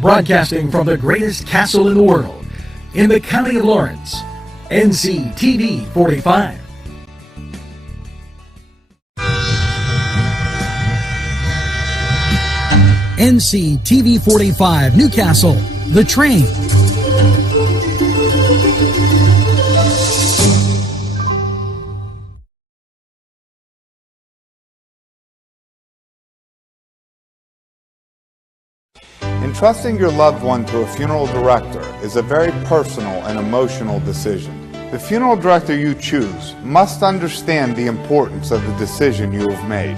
Broadcasting from the greatest castle in the world, in the county of Lawrence, Nctv45. Nctv45 Newcastle, The Train. Entrusting your loved one to a funeral director is a very personal and emotional decision. The funeral director you choose must understand the importance of the decision you have made.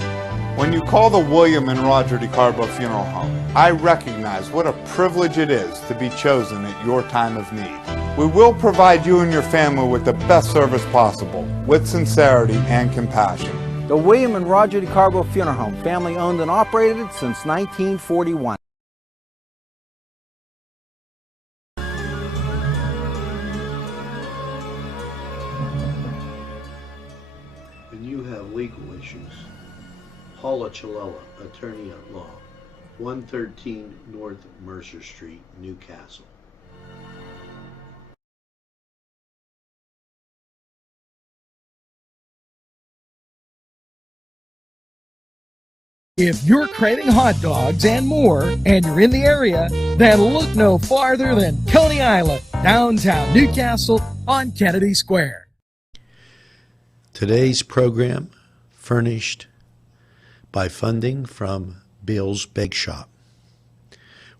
When you call the William and Roger DeCarbo Funeral Home, I recognize what a privilege it is to be chosen at your time of need. We will provide you and your family with the best service possible, with sincerity and compassion. The William and Roger DeCarbo Funeral Home, family owned and operated since 1941. When you have legal issues, Paula Chalella, attorney at law, 113 North Mercer Street, Newcastle. If you're craving hot dogs and more, and you're in the area, then look no farther than Coney Island, downtown Newcastle on Kennedy Square. Today's program furnished by funding from Bill's Bake Shop,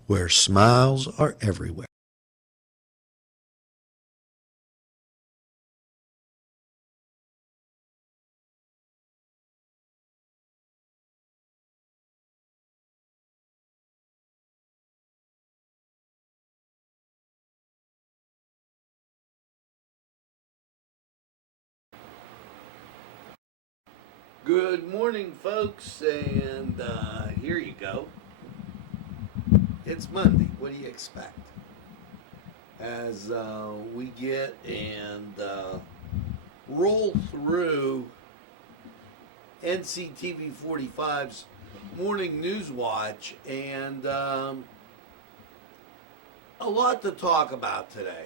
where smiles are everywhere. Good morning, folks, and here you go. It's Monday. What do you expect? As we get and roll through Nctv45's Morning News Watch, and a lot to talk about today.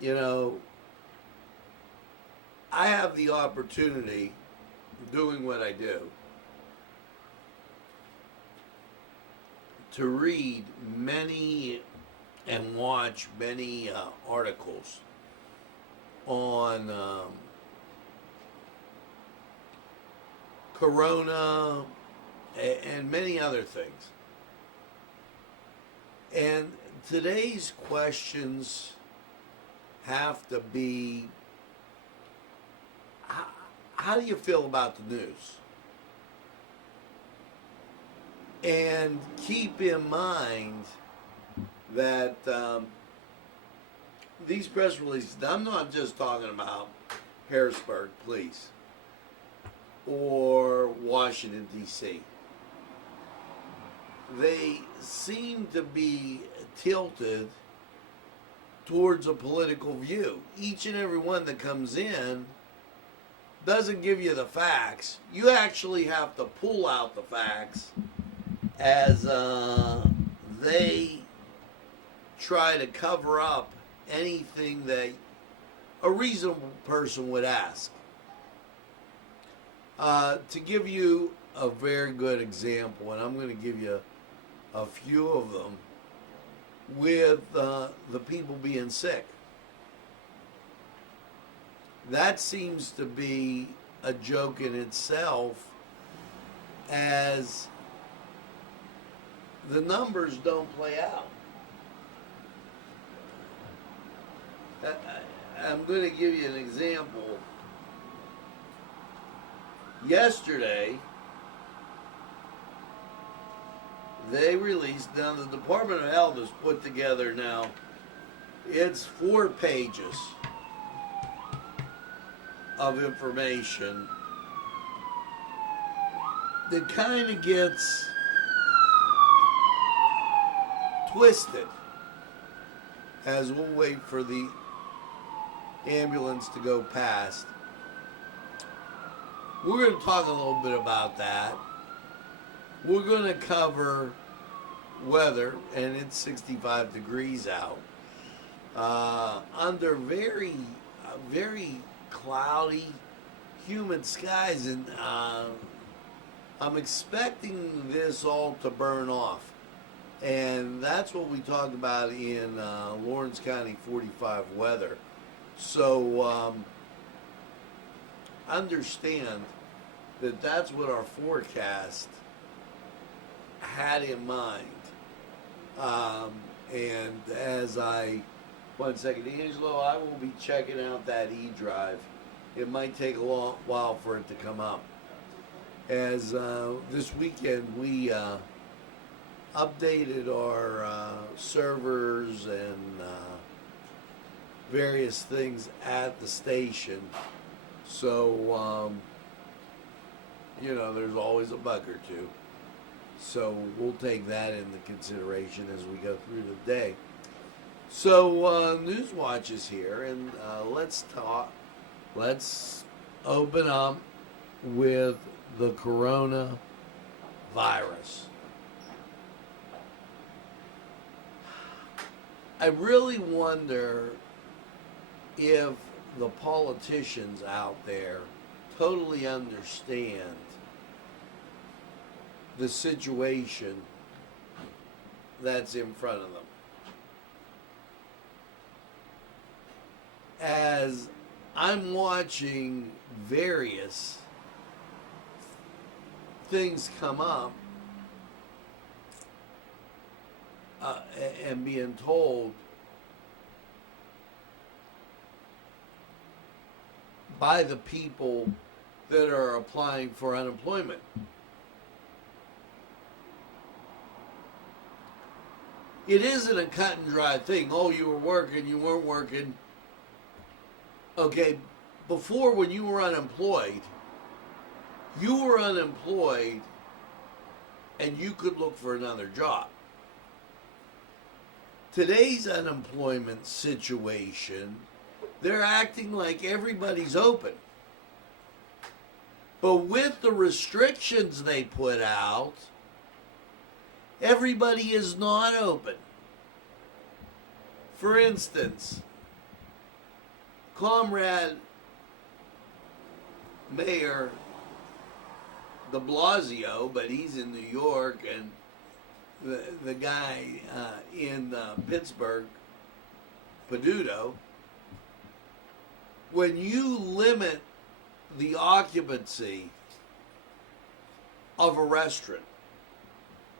You know, I have the opportunity, doing what I do, to read many and watch many articles on Corona and many other things. And today's questions have to be, how do you feel about the news? And keep in mind that these press releases, I'm not just talking about Harrisburg, please, or Washington, D.C. They seem to be tilted towards a political view. Each and every one that comes in doesn't give you the facts. You actually have to pull out the facts as they try to cover up anything that a reasonable person would ask. To give you a very good example, and I'm going to give you a few of them, with the people being sick. That seems to be a joke in itself, as the numbers don't play out. I'm going to give you an example. Yesterday, they released, now the Department of Health has put together now, it's 4 pages of information that kind of gets twisted as we'll wait for the ambulance to go past. We're going to talk a little bit about that. We're going to cover weather, and it's 65 degrees out. Under very, very cloudy, humid skies, and I'm expecting this all to burn off. And that's what we talked about in Lawrence County 45 weather. So understand that that's what our forecast had in mind. And as one second, Angelo, I will be checking out that E-Drive. It might take a long while for it to come up. As this weekend we updated our servers and various things at the station. So, there's always a bug or two. So we'll take that into consideration as we go through the day. So Newswatch is here, and let's talk. Let's open up with the coronavirus. I really wonder if the politicians out there totally understand the situation that's in front of them. As I'm watching various things come up and being told by the people that are applying for unemployment. It isn't a cut and dry thing. Oh, you were working, you weren't working. Okay, before when you were unemployed and you could look for another job. Today's unemployment situation, they're acting like everybody's open. But with the restrictions they put out, everybody is not open. For instance, Comrade Mayor de Blasio, but he's in New York, and the guy in Pittsburgh, Peduto, when you limit the occupancy of a restaurant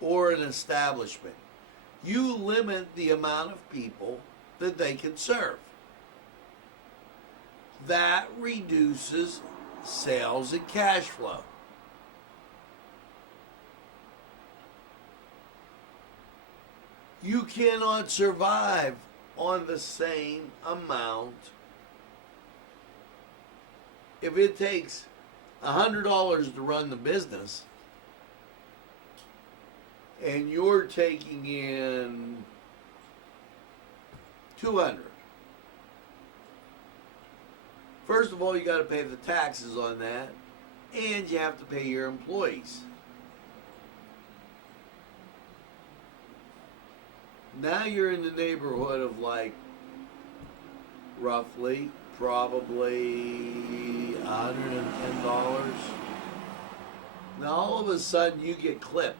or an establishment, you limit the amount of people that they can serve. That reduces sales and cash flow. You cannot survive on the same amount. If it takes $100 to run the business and you're taking in $200, first of all, you got to pay the taxes on that, and you have to pay your employees. Now you're in the neighborhood of like roughly, probably $110. Now all of a sudden you get clipped.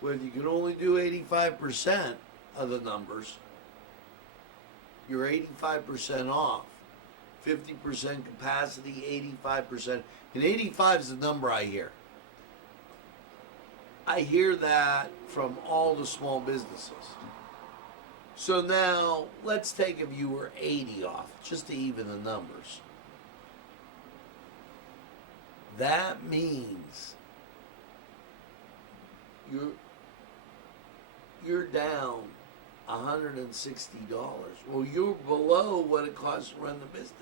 When you can only do 85% of the numbers, you're 85% off. 50% capacity, 85%. And 85 is the number I hear. I hear that from all the small businesses. So now, let's take if you were 80 off, just to even the numbers. That means you're down $160. Well, you're below what it costs to run the business.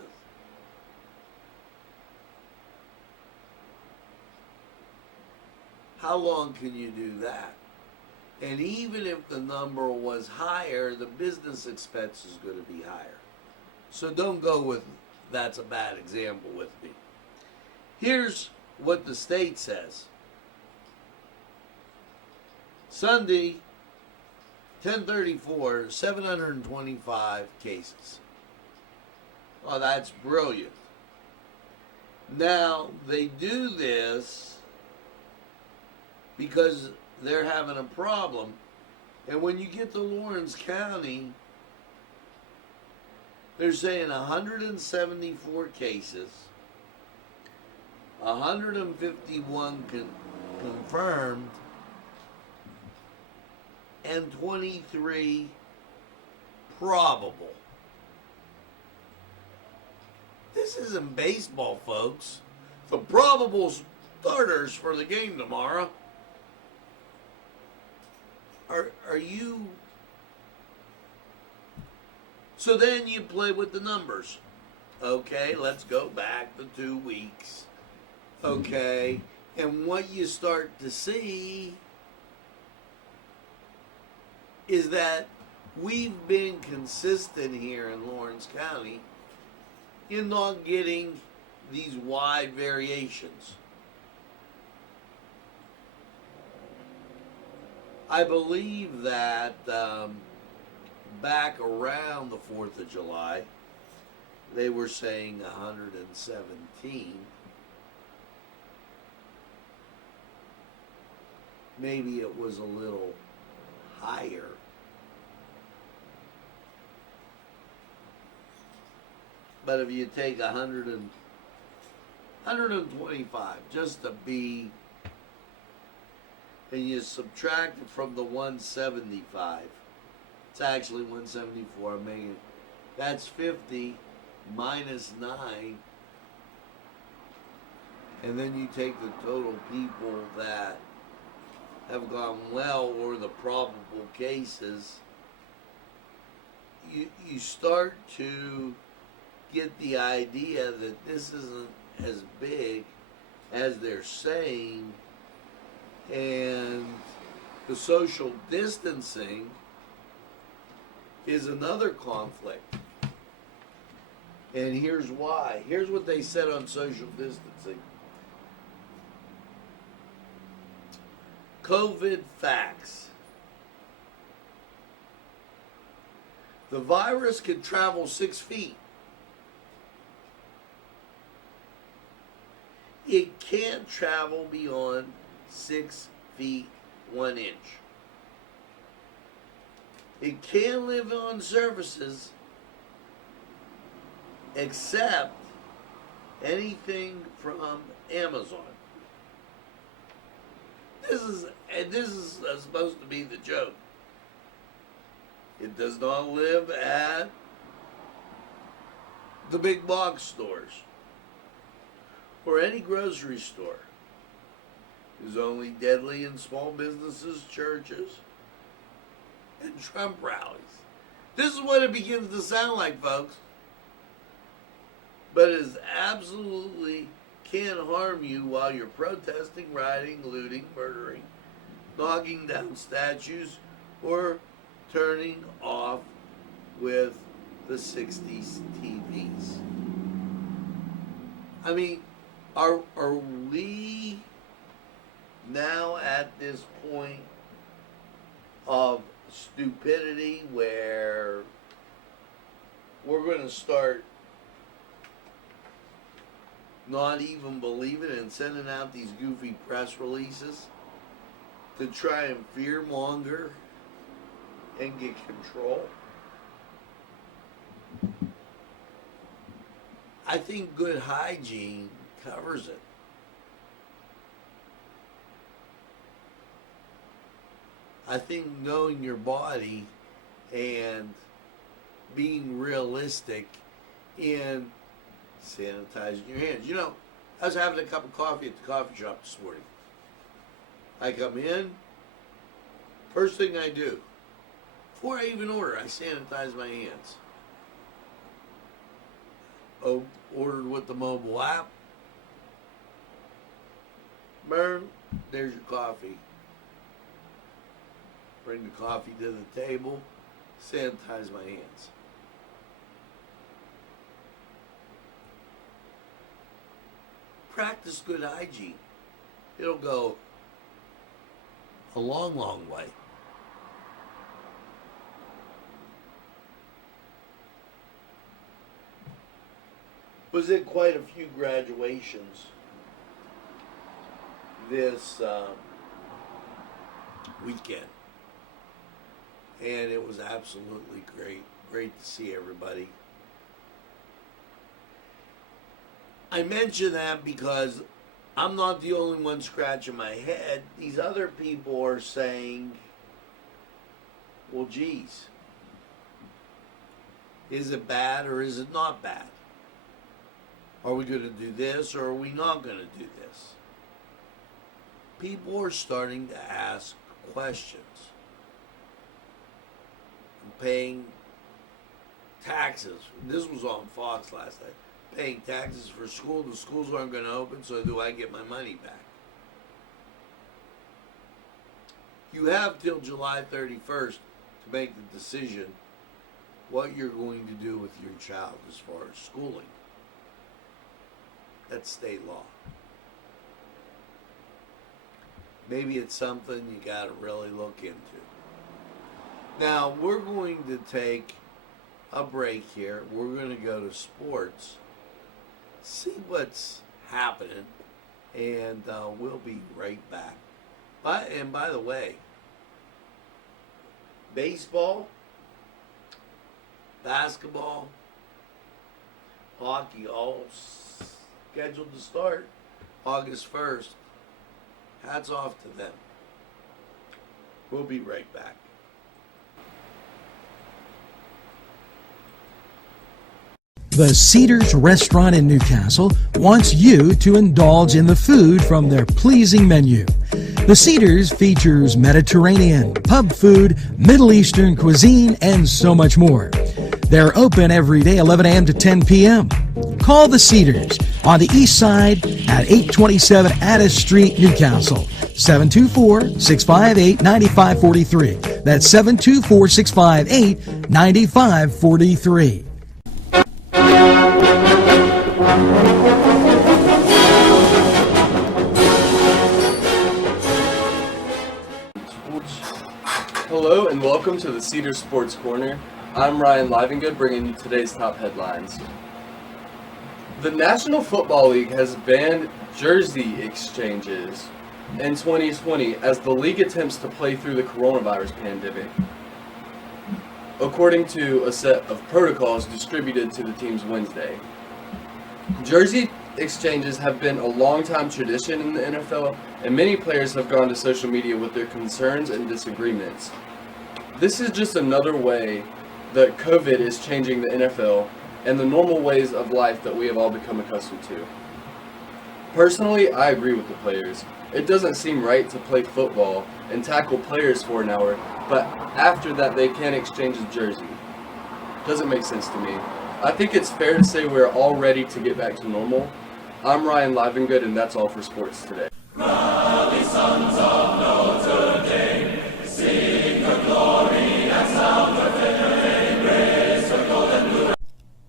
How long can you do that? And even if the number was higher, the business expense is going to be higher. So don't go with, that's a bad example with me. Here's what the state says. Sunday, 10:34, 725 cases. Oh, that's brilliant. Now, they do this because they're having a problem. And when you get to Lawrence County, they're saying 174 cases, 151 confirmed, and 23 probable. This isn't baseball, folks. The probable starters for the game tomorrow are you. So then you play with the numbers. Okay, let's go back to 2 weeks. Okay, and what you start to see is that we've been consistent here in Lawrence County in not getting these wide variations. I believe that back around the 4th of July, they were saying 117. Maybe it was a little higher. But if you take 125 just to be, and you subtract it from the 175, it's actually 174. I'm making it. That's 50 minus 9, and then you take the total people that have gone well or the probable cases. You start to get the idea that this isn't as big as they're saying, and the social distancing is another conflict. And here's why. Here's what they said on social distancing. COVID facts. The virus can travel 6 feet. It can't travel beyond 6 feet 1 inch. It can live on surfaces except anything from Amazon. This is supposed to be the joke. It does not live at the big box stores or any grocery store. It is only deadly in small businesses, churches, and Trump rallies. This is what it begins to sound like, folks. But it is absolutely can harm you while you're protesting, rioting, looting, murdering, knocking down statues, or turning off with the 60s TVs. I mean, are we now at this point of stupidity where we're going to start not even believing and sending out these goofy press releases to try and fearmonger and get control? I think good hygiene covers it. I think knowing your body and being realistic in sanitizing your hands. You know, I was having a cup of coffee at the coffee shop this morning. I come in, first thing I do, before I even order, I sanitize my hands. Oh, ordered with the mobile app. Burn, there's your coffee. Bring the coffee to the table, sanitize my hands. Practice good hygiene. It'll go A long, long way. Was it quite a few graduations this weekend, and it was absolutely great to see everybody. I mention that because I'm not the only one scratching my head. These other people are saying, well, geez, is it bad or is it not bad? Are we going to do this or are we not going to do this? People are starting to ask questions. I'm paying taxes. This was on Fox last night. Paying taxes for school. The schools aren't going to open, so do I get my money back? You have till July 31st to make the decision what you're going to do with your child as far as schooling. That's state law. Maybe it's something you got to really look into. Now, we're going to take a break here. We're going to go to sports, see what's happening, and we'll be right back. And by the way, baseball, basketball, hockey, all scheduled to start August 1st. Hats off to them. We'll be right back. The Cedars Restaurant in Newcastle wants you to indulge in the food from their pleasing menu. The Cedars features Mediterranean, pub food, Middle Eastern cuisine, and so much more. They're open every day, 11 a.m. to 10 p.m. Call the Cedars on the east side at 827 Addis Street, Newcastle. 724-658-9543. That's 724-658-9543. Hello and welcome to the Cedar Sports Corner. I'm Ryan Livengood bringing you today's top headlines. The National Football League has banned jersey exchanges in 2020 as the league attempts to play through the coronavirus pandemic, according to a set of protocols distributed to the teams Wednesday. Jersey exchanges have been a long-time tradition in the NFL, and many players have gone to social media with their concerns and disagreements. This is just another way that COVID is changing the NFL and the normal ways of life that we have all become accustomed to. Personally, I agree with the players. It doesn't seem right to play football and tackle players for an hour, but after that they can't exchange a jersey. Doesn't make sense to me. I think it's fair to say we're all ready to get back to normal. I'm Ryan Livengood, and that's all for sports today. Rally, sons of Notre Dame, sing the glory and sound the fame, raise the golden blue.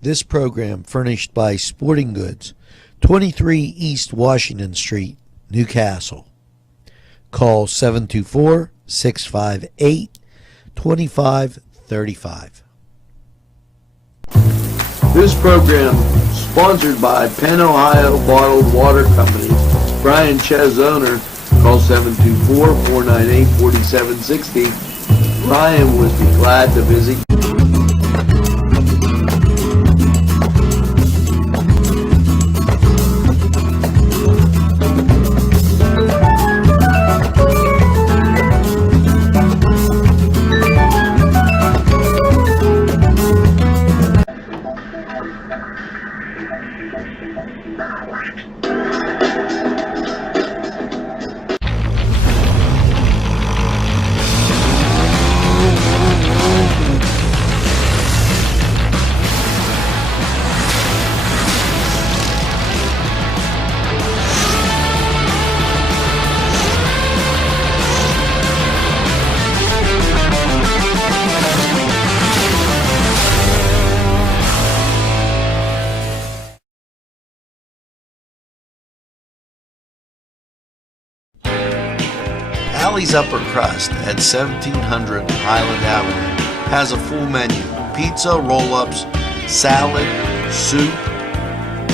This program furnished by Sporting Goods, 23 East Washington Street, Newcastle. Call 724-658-2535. This program sponsored by Penn Ohio Bottled Water Company. Brian Ches, owner. Call 724-498-4760. Brian would be glad to visit. Allie's Upper Crust at 1700 Highland Avenue has a full menu: pizza, roll-ups, salad, soup,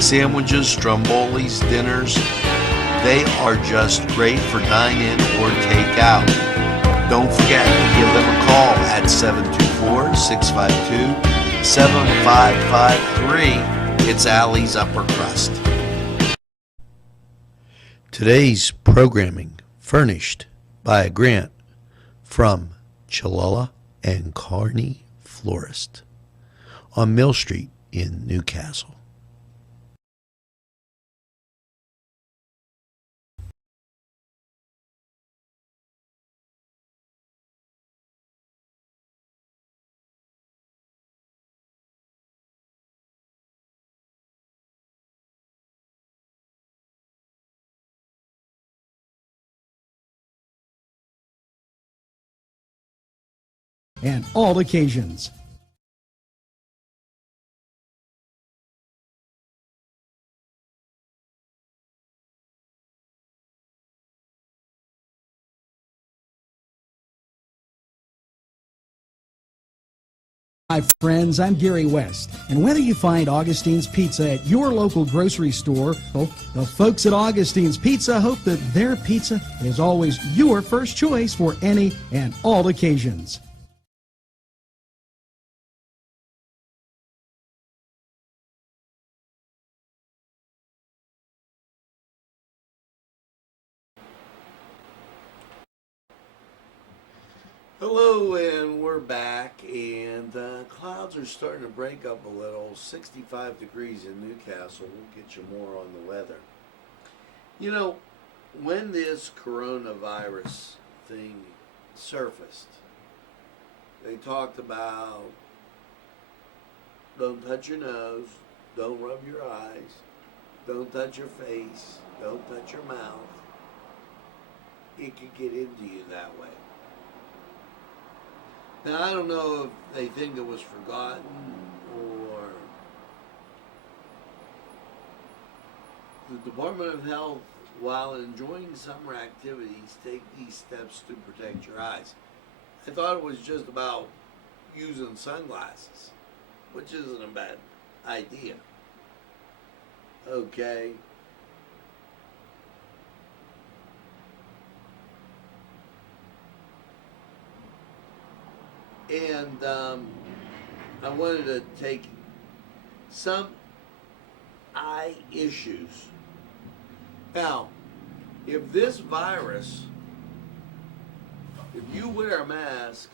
sandwiches, strombolis, dinners. They are just great for dine-in or take-out. Don't forget to give them a call at 724-652-7553. It's Allie's Upper Crust. Today's programming furnished by a grant from Chalala and Carney Florist on Mill Street in Newcastle. And all occasions. Hi friends, I'm Gary West, and whether you find Augustine's Pizza at your local grocery store, the folks at Augustine's Pizza hope that their pizza is always your first choice for any and all occasions. Hello, and we're back, and clouds are starting to break up a little. 65 degrees in Newcastle. We'll get you more on the weather. You know, when this coronavirus thing surfaced, they talked about don't touch your nose, don't rub your eyes, don't touch your face, don't touch your mouth. It could get into you that way. Now, I don't know if they think it was forgotten or the Department of Health, while enjoying summer activities, take these steps to protect your eyes. I thought it was just about using sunglasses, which isn't a bad idea. Okay. And I wanted to take some eye issues. Now, if this virus, if you wear a mask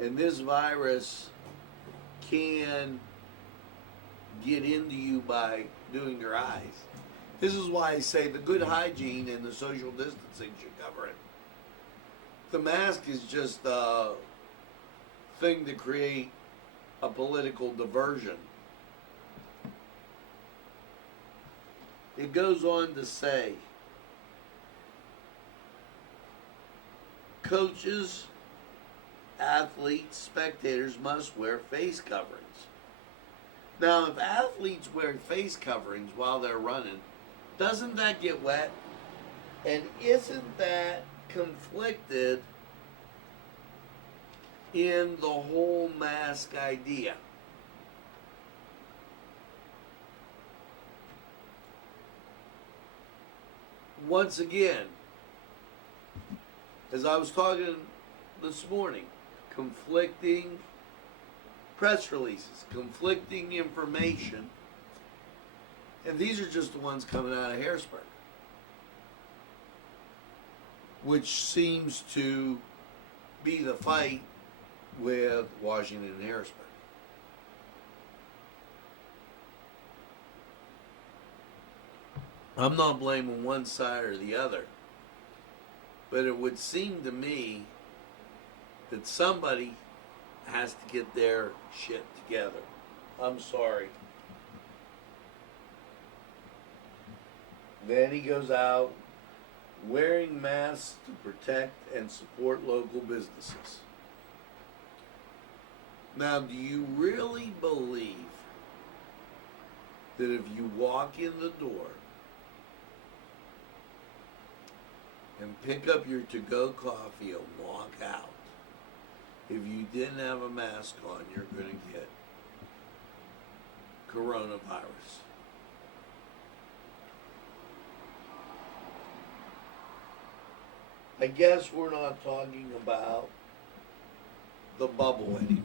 and this virus can get into you by doing your eyes, this is why I say the good hygiene and the social distancing should cover it. The mask is just thing to create a political diversion. It goes on to say, coaches, athletes, spectators must wear face coverings. Now, if athletes wear face coverings while they're running, doesn't that get wet? And isn't that conflicted in the whole mask idea? Once again, as I was talking this morning, conflicting press releases, conflicting information, and these are just the ones coming out of Harrisburg, which seems to be the fight with Washington and Harrisburg. I'm not blaming one side or the other, but it would seem to me that somebody has to get their shit together. I'm sorry. Then he goes out wearing masks to protect and support local businesses. Now, do you really believe that if you walk in the door and pick up your to-go coffee and walk out. If you didn't have a mask on, you're going to get coronavirus. I guess we're not talking about the bubble anymore.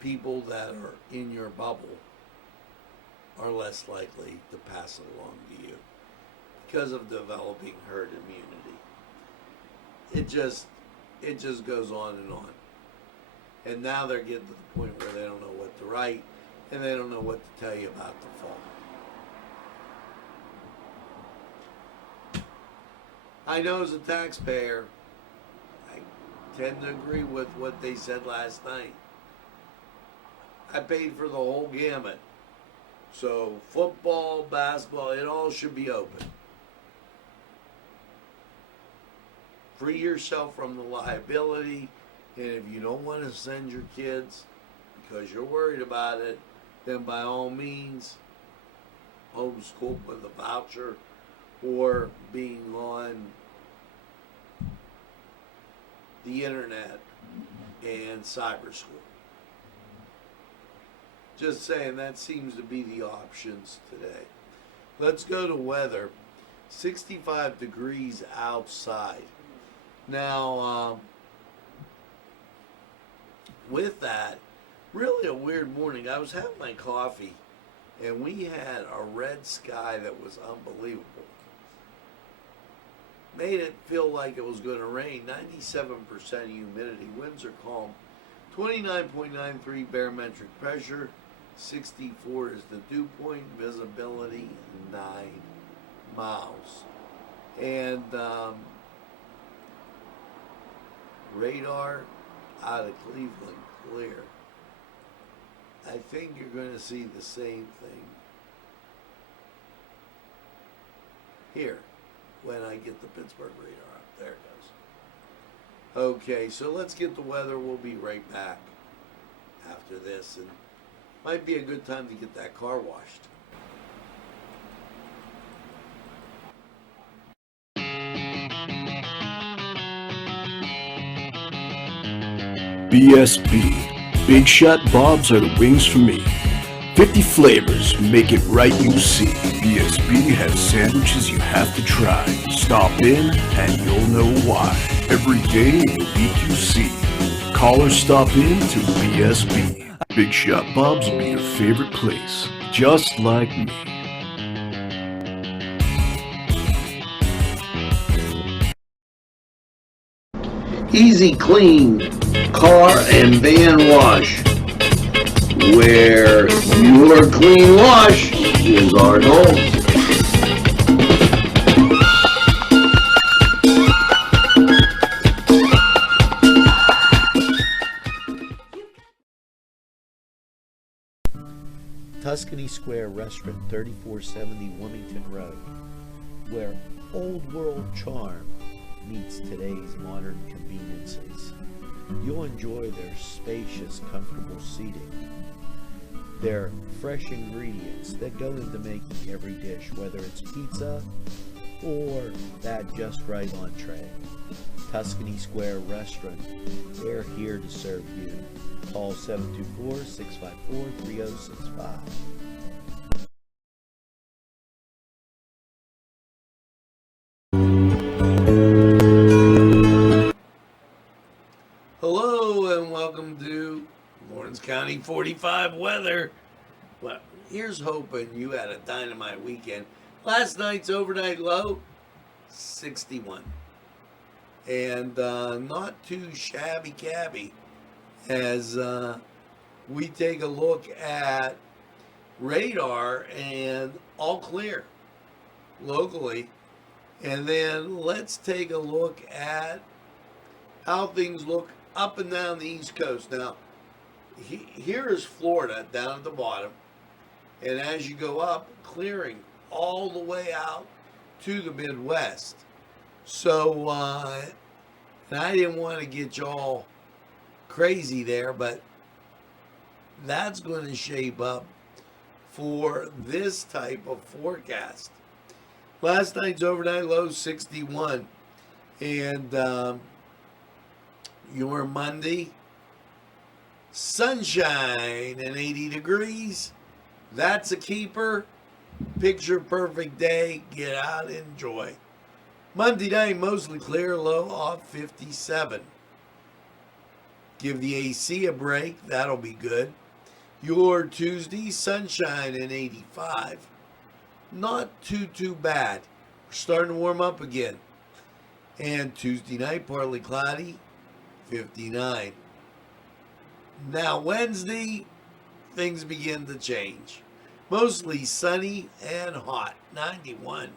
People that are in your bubble are less likely to pass it along to you because of developing herd immunity. It just goes on and on. And now they're getting to the point where they don't know what to write and they don't know what to tell you about the fall. I know as a taxpayer, I tend to agree with what they said last night. I paid for the whole gamut. So football, basketball, it all should be open. Free yourself from the liability, and if you don't want to send your kids because you're worried about it, then by all means, homeschool with a voucher or being on the internet and cyber school. Just saying, that seems to be the options today. Let's go to weather. 65 degrees outside. Now, with that, really a weird morning. I was having my coffee, and we had a red sky that was unbelievable. Made it feel like it was going to rain. 97% humidity. Winds are calm. 29.93 barometric pressure. 64 is the dew point. Visibility 9 miles. And radar out of Cleveland clear. I think you're going to see the same thing here when I get the Pittsburgh radar up. There it goes. Okay, so let's get the weather. We'll be right back after this, and might be a good time to get that car washed. BSB. Big Shot Bobs are the wings for me. 50 flavors, make it right, you see. BSB has sandwiches you have to try. Stop in and you'll know why. Every day in the week you see. Call or stop in to BSB. Big Shot Bobs will be your favorite place, just like me. Easy Clean Car and Van Wash, where your clean wash is our goal. Tuscany Square Restaurant, 3470 Wilmington Road, where old world charm meets today's modern conveniences. You'll enjoy their spacious, comfortable seating, their fresh ingredients that go into making every dish, whether it's pizza or that just right entree. Tuscany Square Restaurant, they're here to serve you. Call 724-654-3065. Hello and welcome to Lawrence County 45 weather. Well, here's hoping you had a dynamite weekend. Last night's overnight low, 61. And not too shabby-cabby as we take a look at radar and all clear locally. And then let's take a look at how things look up and down the East Coast. Now, here is Florida down at the bottom. And as you go up, clearing all the way out to the Midwest. So, and I didn't want to get y'all crazy there, but that's going to shape up for this type of forecast. Last night's overnight low 61. And your Monday, sunshine and 80 degrees. That's a keeper. Picture perfect day. Get out, enjoy. Monday night, mostly clear, low off 57. Give the AC a break. That'll be good. Your Tuesday, sunshine and 85. Not too bad. We're starting to warm up again. And Tuesday night, partly cloudy, 59. Now Wednesday, things begin to change. Mostly sunny and hot, 91.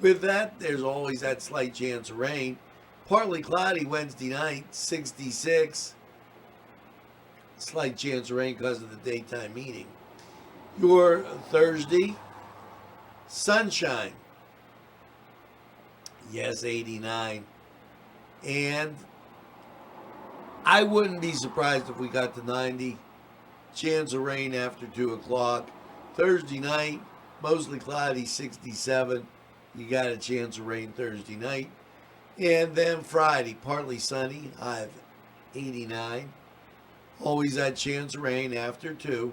With that, there's always that slight chance of rain. Partly cloudy Wednesday night, 66. Slight chance of rain because of the daytime heating. Your Thursday, sunshine. Yes, 89. And I wouldn't be surprised if we got to 90. Chance of rain after 2 o'clock. Thursday night, mostly cloudy, 67. You got a chance of rain Thursday night. And then Friday, partly sunny, high of 89. Always that chance of rain after 2.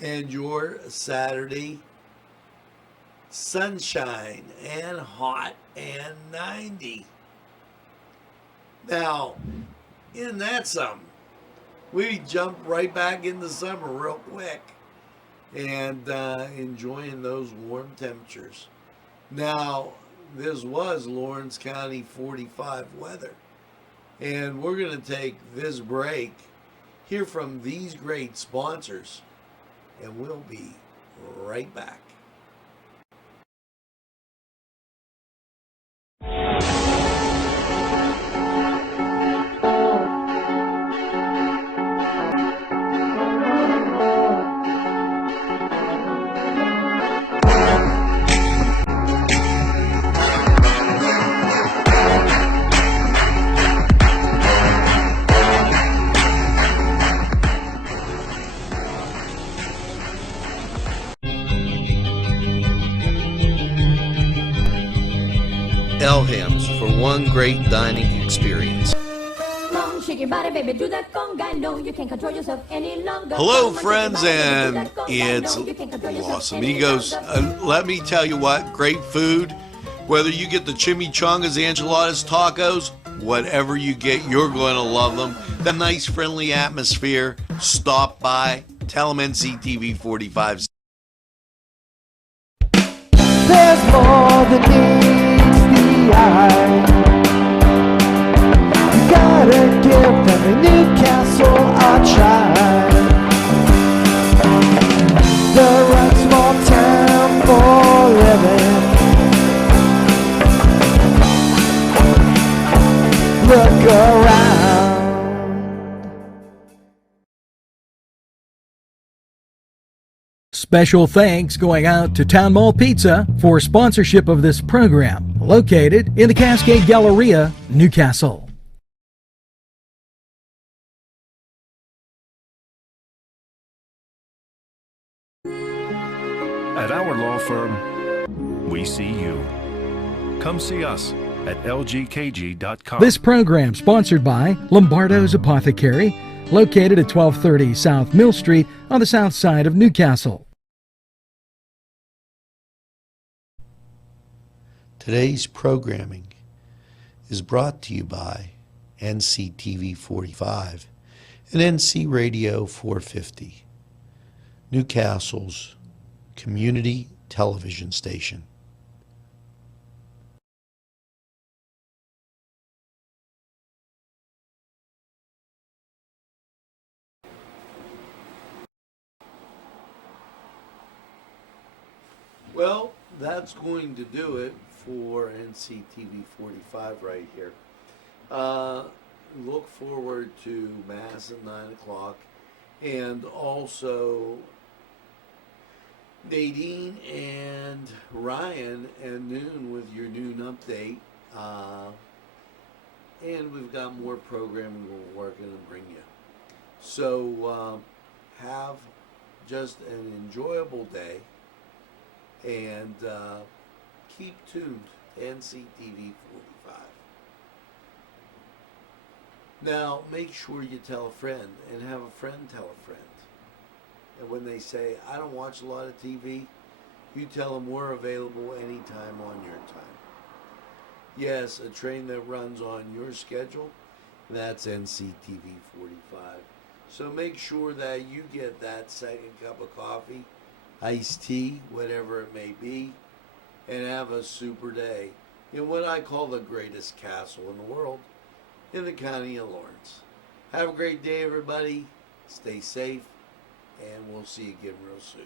And your Saturday, sunshine and hot and 90. Now, isn't that something? We jump right back into summer real quick and enjoying those warm temperatures. Now, this was Lawrence County 45 weather. And we're going to take this break, hear from these great sponsors, and we'll be right back. Elham's for one great dining experience. Shake your body, baby, do that conga. No, you can't control yourself any longer. Hello, friends, and it's Los Amigos. Let me tell you what, great food. Whether you get the chimichangas, enchiladas, tacos, whatever you get, you're going to love them. The nice, friendly atmosphere. Stop by. Tell them Nctv45. There's more than meets the eye. You gotta give every Newcastle a try. The right small town for living. Look around. Special thanks going out to Town Mall Pizza for sponsorship of this program, located in the Cascade Galleria, Newcastle. At our law firm, we see you. Come see us at lgkg.com. This program sponsored by Lombardo's Apothecary, located at 1230 South Mill Street on the south side of Newcastle. Today's programming is brought to you by Nctv45 and NC Radio 450, Newcastle's community television station. Well, that's going to do it for Nctv45 right here. Look forward to Mass at 9 o'clock, and also Nadine and Ryan at noon with your noon update. And we've got more programming we're working to bring you. So have just an enjoyable day, and keep tuned to NCTV45. Now, make sure you tell a friend and have a friend tell a friend. And when they say, I don't watch a lot of TV, you tell them we're available anytime on your time. Yes, a train that runs on your schedule, that's NCTV45. So make sure that you get that second cup of coffee, iced tea, whatever it may be, and have a super day in what I call the greatest castle in the world, in the county of Lawrence. Have a great day, everybody. Stay safe, and we'll see you again real soon.